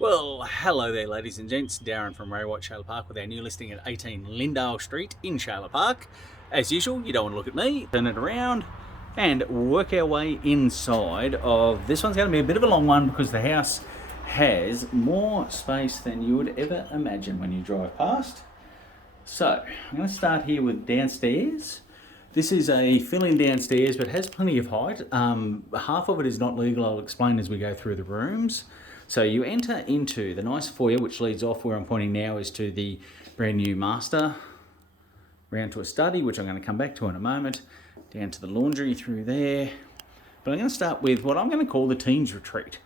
Well, hello there, ladies and gents. Darren from Shailer Park with our new listing at 18 Lyndale Street in Shailer Park. As usual, you don't want to look at me, turn it around and work our way inside of this one's going to be a bit of a long one because the house has more space than you would ever imagine when you drive past. So, I'm going to start here with downstairs. This is a fill-in downstairs, but has plenty of height. Half of it is not legal. I'll explain as we go through the rooms. So you enter into the nice foyer, which leads off where I'm pointing now is to the brand new master, round to a study, which I'm going to come back to in a moment, down to the laundry through there. But I'm going to start with what I'm going to call the teens retreat.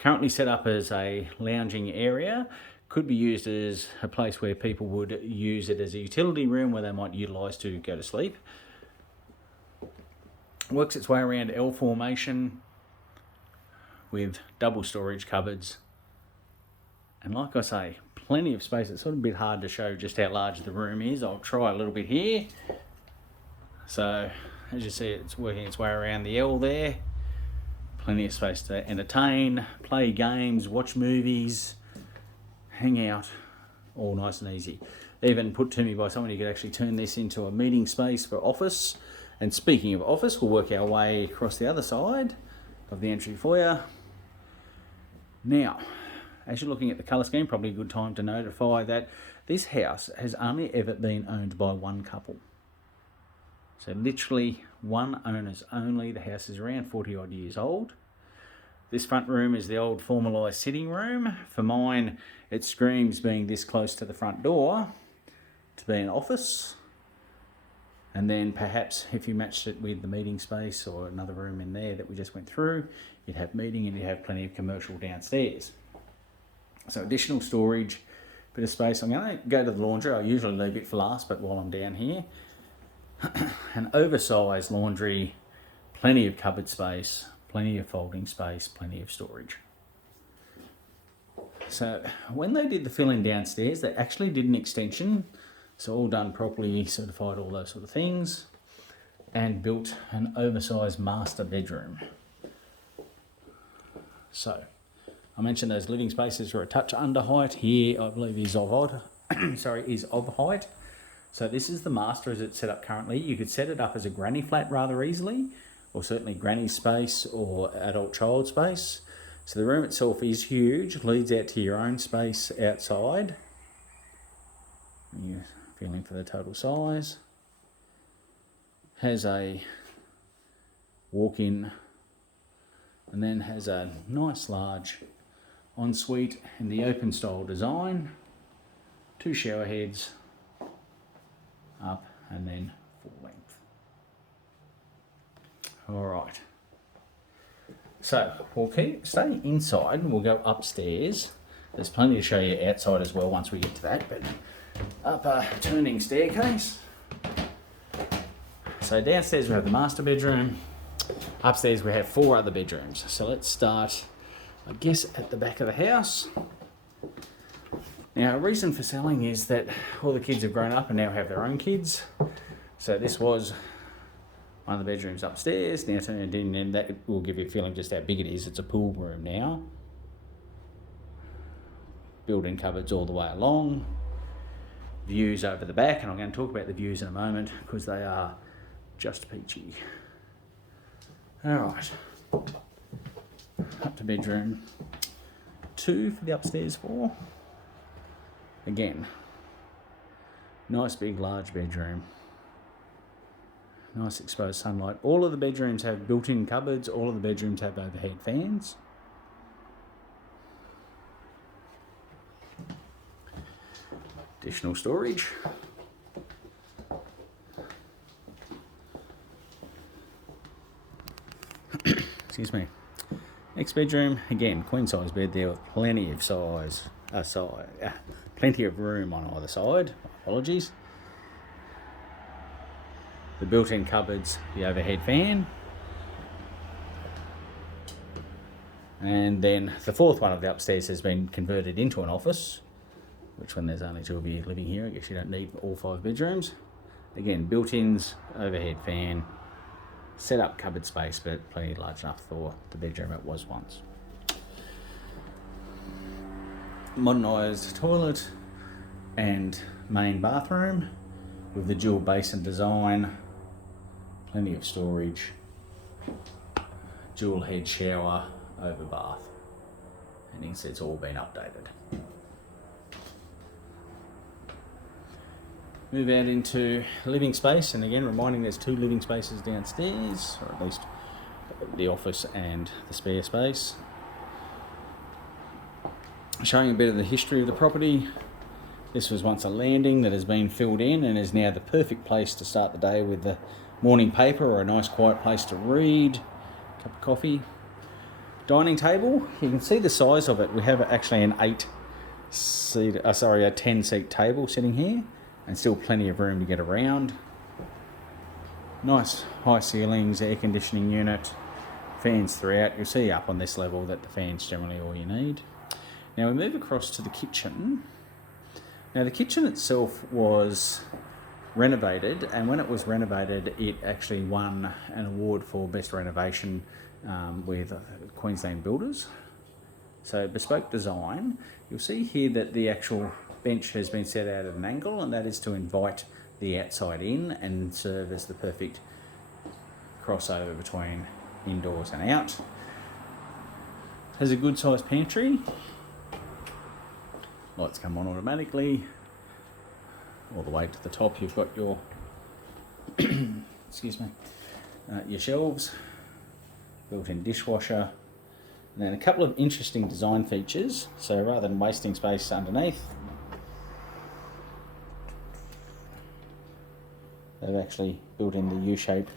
Currently set up as a lounging area, could be used as a place where people would use it as a utility room where they might utilise to go to sleep. Works its way around L formation with double storage cupboards. And like I say, plenty of space. It's sort of a bit hard to show just how large the room is. I'll try a little bit here. So as you see, it's working its way around the L there. Plenty of space to entertain, play games, watch movies, hang out, all nice and easy. Even put to me by someone, you could actually turn this into a meeting space for office. And speaking of office, we'll work our way across the other side of the entry foyer. Now, as you're looking at the colour scheme, probably a good time to notify that this house has only ever been owned by one couple. So literally one owners only. The house is around 40 odd years old. This front room is the old formalised sitting room. For mine, it screams being this close to the front door to be an office. And then perhaps if you matched it with the meeting space or another room in there that we just went through, you'd have meeting and you'd have plenty of commercial downstairs. So additional storage, bit of space. I'm going to go to the laundry. I usually leave it for last, but while I'm down here, an oversized laundry, plenty of cupboard space, plenty of folding space, plenty of storage. So when they did the fill-in downstairs, they actually did an extension. So all done properly, certified, all those sort of things, and built an oversized master bedroom. So I mentioned those living spaces are a touch under height. Here, I believe is of height. So this is the master as it's set up currently. You could set it up as a granny flat rather easily, or certainly granny space or adult child space. So the room itself is huge, leads out to your own space outside. You're feeling for the total size. Has a walk-in and then has a nice large ensuite in the open style design. 2 shower heads up and then full length. All right. So we'll stay inside and we'll go upstairs. There's plenty to show you outside as well once we get to that, but up a turning staircase. So downstairs we have the master bedroom. Upstairs we have 4 other bedrooms. So let's start, I guess, at the back of the house. Now, a reason for selling is that all the kids have grown up and now have their own kids. So this was one of the bedrooms upstairs, now turned in, and that will give you a feeling just how big it is. It's a pool room now. Built-in cupboards all the way along. Views over the back, and I'm going to talk about the views in a moment because they are just peachy. All right, up to bedroom 2 for the upstairs 4. Again, nice big large bedroom, nice exposed sunlight. All of the bedrooms have built-in cupboards, all of the bedrooms have overhead fans. Additional storage. Excuse me. Next bedroom, again, queen size bed there with plenty of plenty of room on either side. Apologies. The built-in cupboards, the overhead fan. And then the 4th one of the upstairs has been converted into an office, which when there's only 2 of you living here, I guess you don't need all 5 bedrooms. Again, built-ins, overhead fan, set up cupboard space, but plenty large enough for the bedroom it was once. modernised toilet and main bathroom with the dual basin design, plenty of storage, dual head shower over bath, and it's all been updated. Move out into living space, and again reminding there's 2 living spaces downstairs, or at least the office and the spare space. Showing a bit of the history of the property. This was once a landing that has been filled in and is now the perfect place to start the day with the morning paper or a nice quiet place to read, a cup of coffee. Dining table, you can see the size of it. We have actually a 10-seat table sitting here, and still plenty of room to get around. Nice high ceilings, air conditioning unit, fans throughout. You'll see up on this level that the fan's generally all you need. Now we move across to the kitchen. Now the kitchen itself was renovated, and when it was renovated it actually won an award for best renovation with Queensland Builders. So bespoke design. You'll see here that the actual bench has been set out at an angle, and that is to invite the outside in and serve as the perfect crossover between indoors and out. Has a good sized pantry. Lights come on automatically. All the way to the top you've got your excuse me, your shelves, built-in dishwasher, and then a couple of interesting design features. So rather than wasting space underneath, they've actually built in the U-shape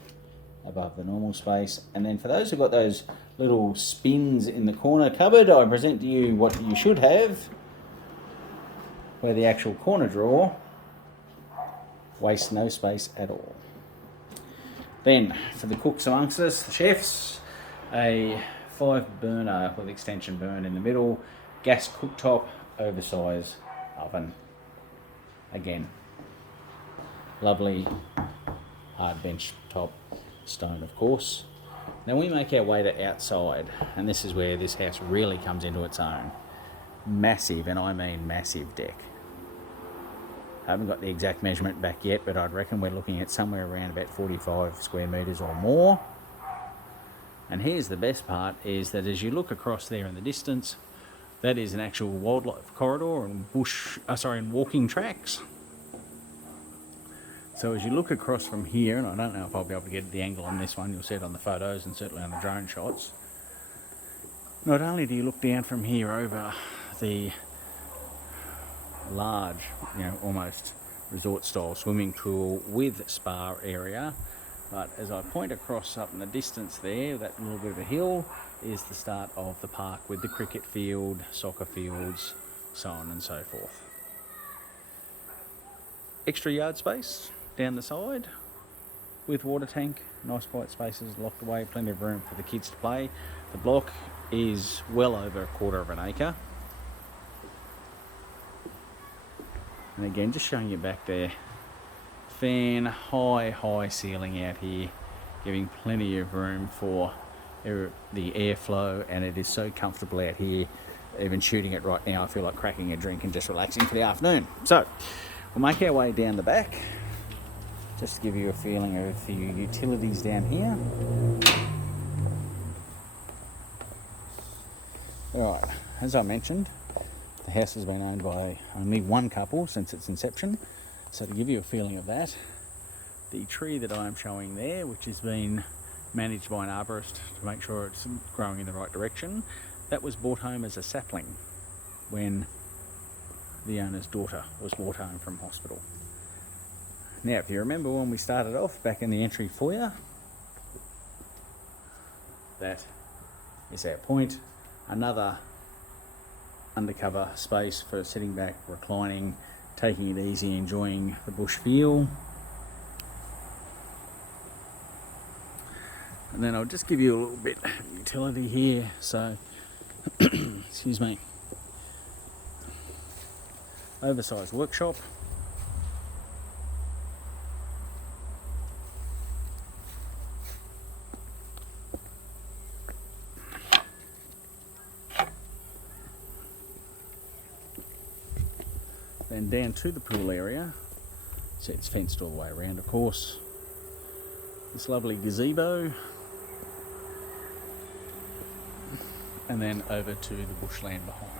above the normal space. And then for those who've got those little spins in the corner cupboard, I present to you what you should have, where the actual corner drawer wastes no space at all. Then for the cooks amongst us, the chefs, a 5-burner with extension burn in the middle, gas cooktop, oversized oven. Again, lovely hard bench top, stone of course. Now we make our way to outside, and this is where this house really comes into its own. Massive, and I mean massive deck. I haven't got the exact measurement back yet, but I'd reckon we're looking at somewhere around about 45 square metres or more. And here's the best part, is that as you look across there in the distance, that is an actual wildlife corridor and and walking tracks. So as you look across from here, and I don't know if I'll be able to get the angle on this one, you'll see it on the photos and certainly on the drone shots. Not only do you look down from here over the large, almost resort style swimming pool with spa area, but as I point across up in the distance there, that little bit of a hill is the start of the park with the cricket field, soccer fields, so on and so forth. Extra yard space down the side with water tank, nice quiet spaces locked away, plenty of room for the kids to play. The block is well over 1/4 of an acre. And again, just showing you back there, fan, high ceiling out here, giving plenty of room for the airflow, and it is so comfortable out here. Even shooting it right now, I feel like cracking a drink and just relaxing for the afternoon. So we'll make our way down the back, just to give you a feeling of the utilities down here. Alright, as I mentioned, the house has been owned by only one couple since its inception. So to give you a feeling of that, the tree that I am showing there, which has been managed by an arborist to make sure it's growing in the right direction, that was brought home as a sapling when the owner's daughter was brought home from hospital. Now, if you remember when we started off back in the entry foyer, that is our point. Another undercover space for sitting back, reclining, taking it easy, enjoying the bush feel. And then I'll just give you a little bit of utility here. So, excuse me, oversized workshop. Then down to the pool area. So it's fenced all the way around, of course. This lovely gazebo. And then over to the bushland behind.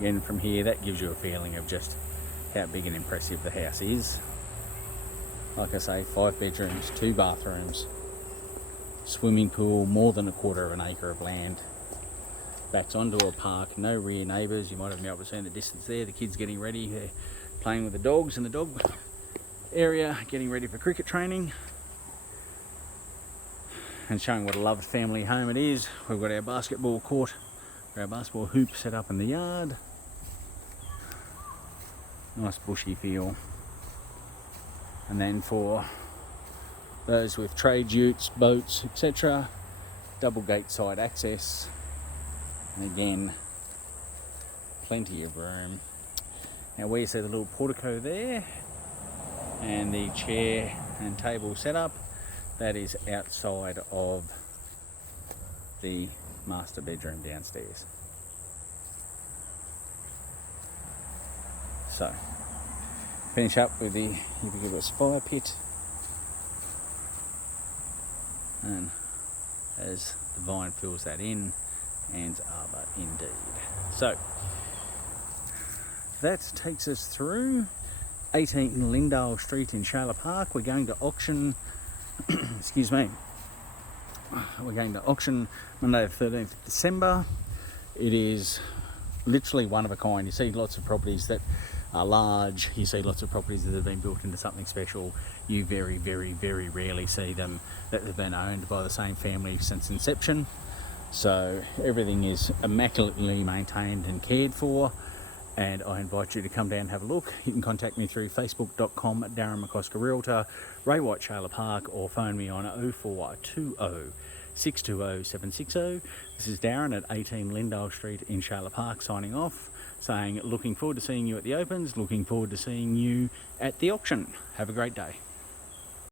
Again, from here, that gives you a feeling of just how big and impressive the house is. Like I say, 5 bedrooms, 2 bathrooms, swimming pool, more than 1/4 of an acre of land. Backs onto a park, no rear neighbours. You might have been able to see in the distance there, the kids getting ready. They're playing with the dogs in the dog area, getting ready for cricket training. And showing what a loved family home it is. We've got our basketball court, our basketball hoop set up in the yard. Nice bushy feel. And then for those with trade utes, boats, etc., double gate side access. And again, plenty of room. Now where you see the little portico there and the chair and table setup, that is outside of the master bedroom downstairs. So, finish up with the ubiquitous fire pit. And as the vine fills that in, and arbour indeed. So, that takes us through 18 Lyndale Street in Shailer Park. We're going to auction excuse me, we're going to auction Monday the 13th of December. It is literally one of a kind. You see lots of properties that are large, you see lots of properties that have been built into something special. You very, very, very rarely see them that have been owned by the same family since inception. So everything is immaculately maintained and cared for, and I invite you to come down and have a look. You can contact me through facebook.com Darren McCosker Realtor, Ray White Shailer Park, or phone me on 0420 620 760. This is Darren at 18 Lyndale Street in Shailer Park signing off, saying looking forward to seeing you at the opens, looking forward to seeing you at the auction. Have a great day.